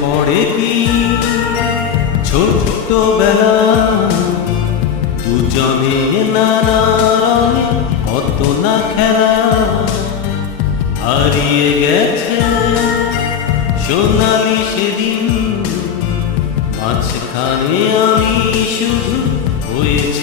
পড়ে কি? ছোট্ট বেলা দুজনে নানা কত না খেলা হারিয়ে গেছে। সোনালি সেদিন মাঝখানে আমি শুধু হয়েছি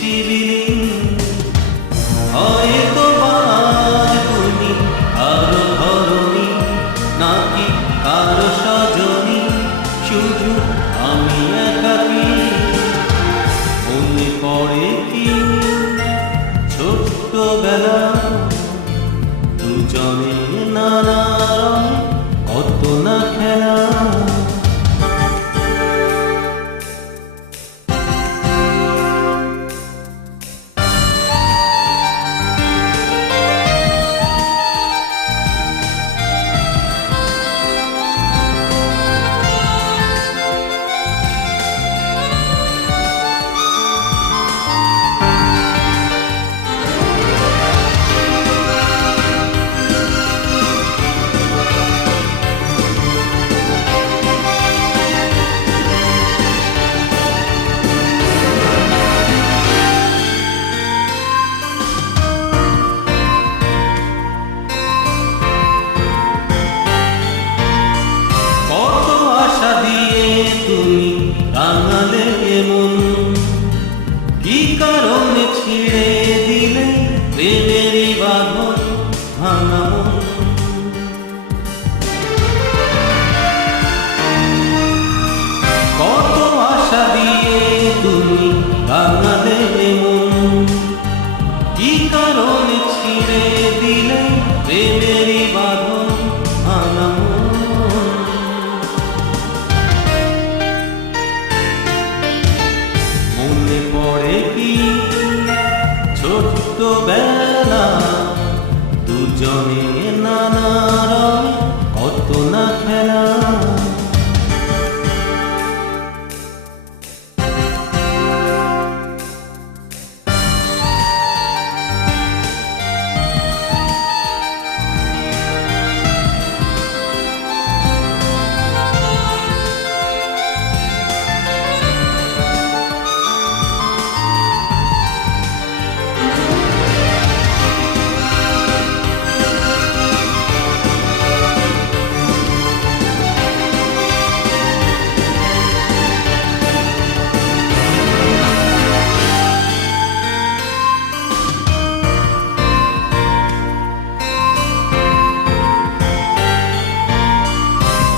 রাঙালে মন কি কারণে ছিঁড়ে দিলে প্রেমেরই বাঁধন মনে পড়ে কি ছোট্ট বেলা দুজনে নানা রঙে কত না খেলা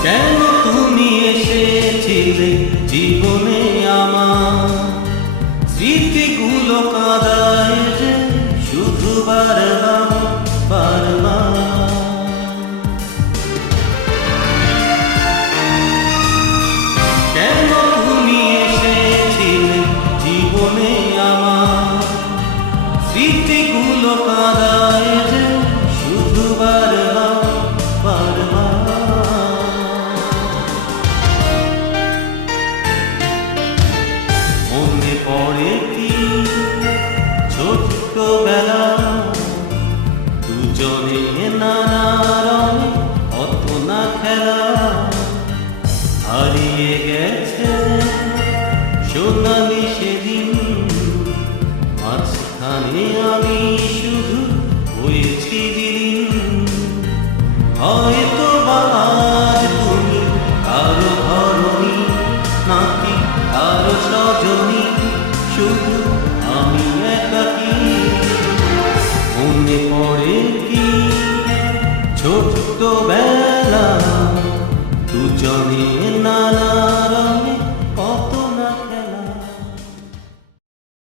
কেন তুমি এসেছিলে জীবনে আমার? স্মৃতিগুলো কাদায় শুধু বারবার হারিয়ে গেছে সোনালি সেদিন। মাঝখানে আমি শুধু হয়েছি দিন। হয়তো বাজ তুমি কারও ধরণী, নাকি কারও সজনী শুধু আমি একাকি মনে পড়ে কি ছোট্ট বেলা দুজনের